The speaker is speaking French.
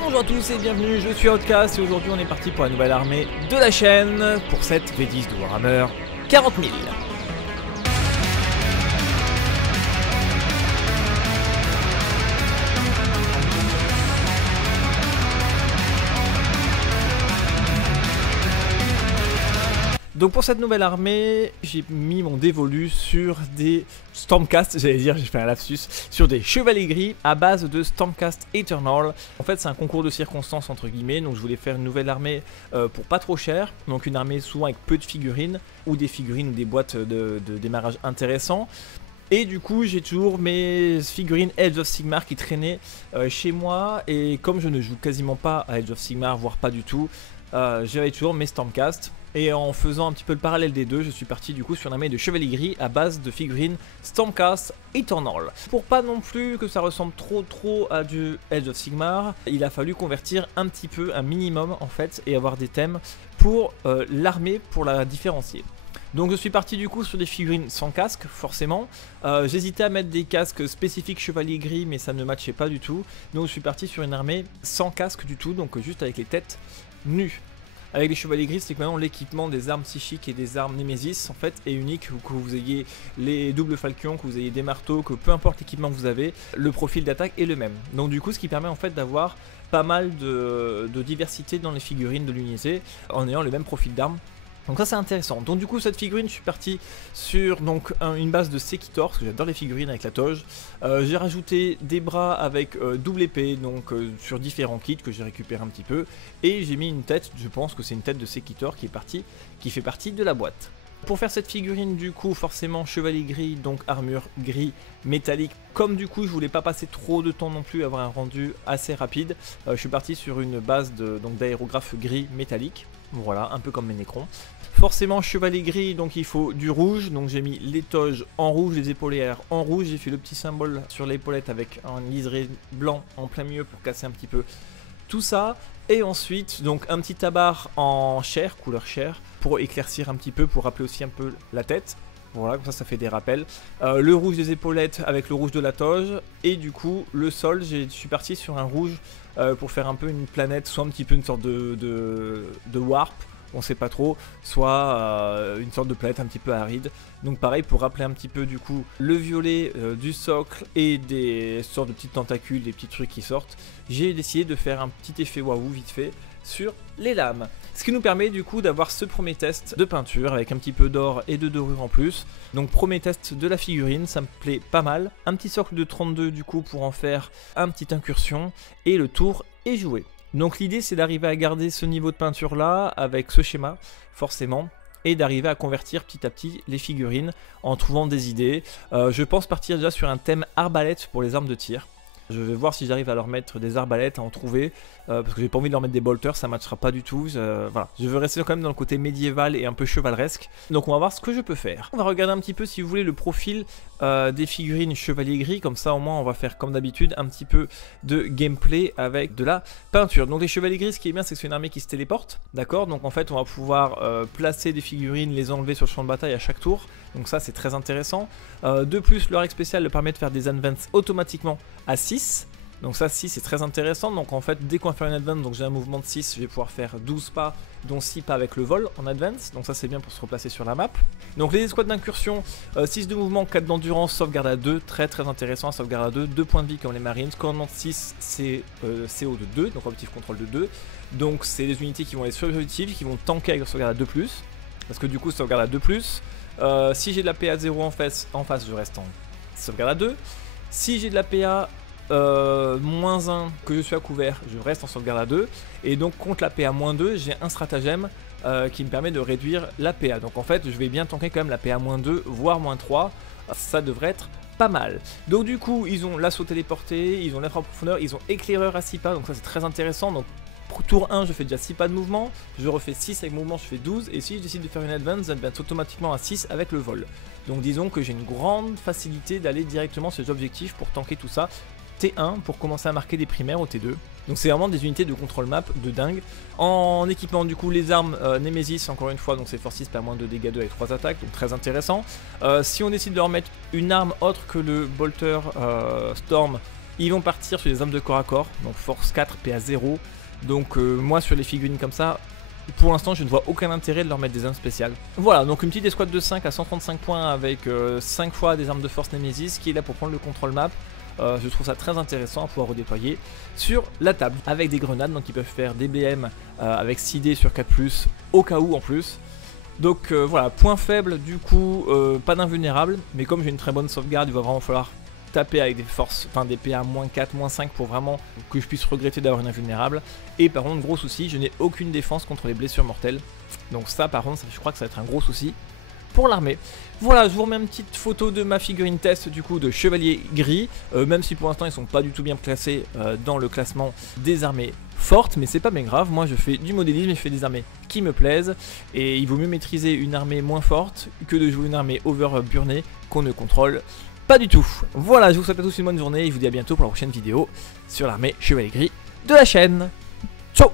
Bonjour à tous et bienvenue, je suis Outcast et aujourd'hui on est parti pour la nouvelle armée de la chaîne pour cette V10 de Warhammer 40 000. Donc pour cette nouvelle armée, j'ai mis mon dévolu sur des Stormcast, j'allais dire, j'ai fait un lapsus, sur des chevaliers gris à base de Stormcast Eternal. En fait c'est un concours de circonstances entre guillemets, donc je voulais faire une nouvelle armée pour pas trop cher, donc une armée souvent avec peu de figurines, ou des figurines ou des boîtes de démarrage intéressants. Et du coup j'ai toujours mes figurines Age of Sigmar qui traînaient chez moi, et comme je ne joue quasiment pas à Age of Sigmar, voire pas du tout, j'avais toujours mes Stormcast. Et en faisant un petit peu le parallèle des deux, je suis parti du coup sur une armée de chevaliers gris à base de figurines Stormcast Eternal. Pour pas non plus que ça ressemble trop à du Age of Sigmar, il a fallu convertir un petit peu, un minimum en fait, et avoir des thèmes pour l'armée pour la différencier. Donc je suis parti du coup sur des figurines sans casque, forcément. J'hésitais à mettre des casques spécifiques chevalier gris, mais ça ne matchait pas du tout. Donc je suis parti sur une armée sans casque du tout, donc juste avec les têtes nues. Avec les chevaliers gris, c'est que maintenant l'équipement des armes psychiques et des armes Némésis en fait est unique, que vous ayez les doubles falchions, que vous ayez des marteaux, que peu importe l'équipement que vous avez, le profil d'attaque est le même. Donc du coup ce qui permet en fait d'avoir pas mal de diversité dans les figurines de l'unité en ayant le même profil d'armes. Donc ça c'est intéressant. Donc du coup cette figurine je suis parti sur donc une base de Sekitor, parce que j'adore les figurines avec la toge. J'ai rajouté des bras avec double épée, donc sur différents kits que j'ai récupéré un petit peu. Et j'ai mis une tête, je pense que c'est une tête de Sekitor qui fait partie de la boîte. Pour faire cette figurine du coup forcément chevalier gris, donc armure gris métallique. Comme du coup je voulais pas passer trop de temps non plus, avoir un rendu assez rapide, je suis parti sur une base d'aérographe gris métallique. Voilà, un peu comme mes Necrons. Forcément chevalier gris, donc il faut du rouge, donc j'ai mis les toges en rouge, les épaulières en rouge, j'ai fait le petit symbole sur l'épaulette avec un liseré blanc en plein milieu pour casser un petit peu tout ça. Et ensuite donc un petit tabard en chair, couleur chair, pour éclaircir un petit peu, pour rappeler aussi un peu la tête. Voilà, comme ça fait des rappels. Le rouge des épaulettes avec le rouge de la toge. Et du coup le sol, je suis parti sur un rouge pour faire un peu une planète, soit un petit peu une sorte de warp, on sait pas trop, soit une sorte de planète un petit peu aride. Donc pareil, pour rappeler un petit peu du coup le violet du socle et des sortes de petites tentacules, des petits trucs qui sortent, j'ai décidé de faire un petit effet waouh vite fait sur les lames. Ce qui nous permet du coup d'avoir ce premier test de peinture avec un petit peu d'or et de dorure en plus. Donc premier test de la figurine, ça me plaît pas mal. Un petit socle de 32 du coup pour en faire un petit incursion et le tour est joué. Donc l'idée c'est d'arriver à garder ce niveau de peinture là avec ce schéma forcément, et d'arriver à convertir petit à petit les figurines en trouvant des idées. Je pense partir déjà sur un thème arbalète pour les armes de tir. Je vais voir si j'arrive à leur mettre des arbalètes, à en trouver, parce que j'ai pas envie de leur mettre des bolters, ça matchera pas du tout. Voilà. Je veux rester quand même dans le côté médiéval et un peu chevaleresque. Donc on va voir ce que je peux faire. On va regarder un petit peu, si vous voulez, le profil des figurines chevalier gris. Comme ça au moins on va faire comme d'habitude un petit peu de gameplay avec de la peinture. Donc les chevaliers gris, ce qui est bien c'est que c'est une armée qui se téléporte. D'accord, donc en fait on va pouvoir placer des figurines, les enlever sur le champ de bataille à chaque tour. Donc ça c'est très intéressant. De plus leur règle spéciale leur permet de faire des advances automatiquement à 6. Donc ça 6 c'est très intéressant. Donc en fait dès qu'on va faire une advance, donc j'ai un mouvement de 6, je vais pouvoir faire 12 pas, dont 6 pas avec le vol en advance. Donc ça c'est bien pour se replacer sur la map. Donc les escouades d'incursion, 6 de mouvement, 4 d'endurance, sauvegarde à 2, très intéressant, sauvegarde à 2, 2 points de vie comme les marines. Commandement de 6 c'est CO de 2, donc objectif contrôle de 2. Donc c'est des unités qui vont aller sur l'objectif, qui vont tanker avec leur sauvegarde à 2+, parce que du coup sauvegarde à 2+. Si j'ai de la PA 0 en face je reste en sauvegarde à 2. Si j'ai de la PA -1 que je suis à couvert, je reste en sauvegarde à 2. Et donc contre la PA -2, j'ai un stratagème qui me permet de réduire la PA. Donc en fait je vais bien tanker quand même la PA -2 voire -3. Ça devrait être pas mal. Donc du coup ils ont l'assaut téléporté, ils ont l'être en profondeur, ils ont éclaireur à 6 pas, donc ça c'est très intéressant. Donc tour 1 je fais déjà 6 pas de mouvement, je refais 6 avec mouvement, je fais 12, et si je décide de faire une advance, j'advance automatiquement à 6 avec le vol. Donc disons que j'ai une grande facilité d'aller directement sur les objectifs pour tanker tout ça. T1 pour commencer à marquer des primaires au T2. Donc c'est vraiment des unités de contrôle map de dingue. En équipement du coup les armes Némésis encore une fois, donc c'est force 6 pas moins de dégâts 2 avec 3 attaques, donc très intéressant. Si on décide de leur mettre une arme autre que le Bolter Storm, Ils vont partir sur les armes de corps à corps, donc force 4, PA 0. Donc moi sur les figurines comme ça, pour l'instant je ne vois aucun intérêt de leur mettre des armes spéciales. Voilà, donc une petite escouade de 5 à 135 points avec 5 fois des armes de force Nemesis qui est là pour prendre le contrôle map. Je trouve ça très intéressant à pouvoir redéployer sur la table avec des grenades, donc ils peuvent faire des BM avec 6D sur 4+, au cas où en plus. Donc voilà, point faible du coup, pas d'invulnérable, mais comme j'ai une très bonne sauvegarde, il va vraiment falloir taper avec des forces, enfin des PA -4, -5 pour vraiment que je puisse regretter d'avoir une invulnérable. Et par contre, gros souci, je n'ai aucune défense contre les blessures mortelles. Donc ça par contre, je crois que ça va être un gros souci pour l'armée. Voilà, je vous remets une petite photo de ma figurine test du coup de chevalier gris, même si pour l'instant ils sont pas du tout bien classés dans le classement des armées fortes, mais c'est pas bien grave, moi je fais du modélisme et je fais des armées qui me plaisent, et il vaut mieux maîtriser une armée moins forte que de jouer une armée overburnée qu'on ne contrôle pas du tout. Voilà, je vous souhaite à tous une bonne journée et je vous dis à bientôt pour la prochaine vidéo sur l'armée chevalier gris de la chaîne. Ciao.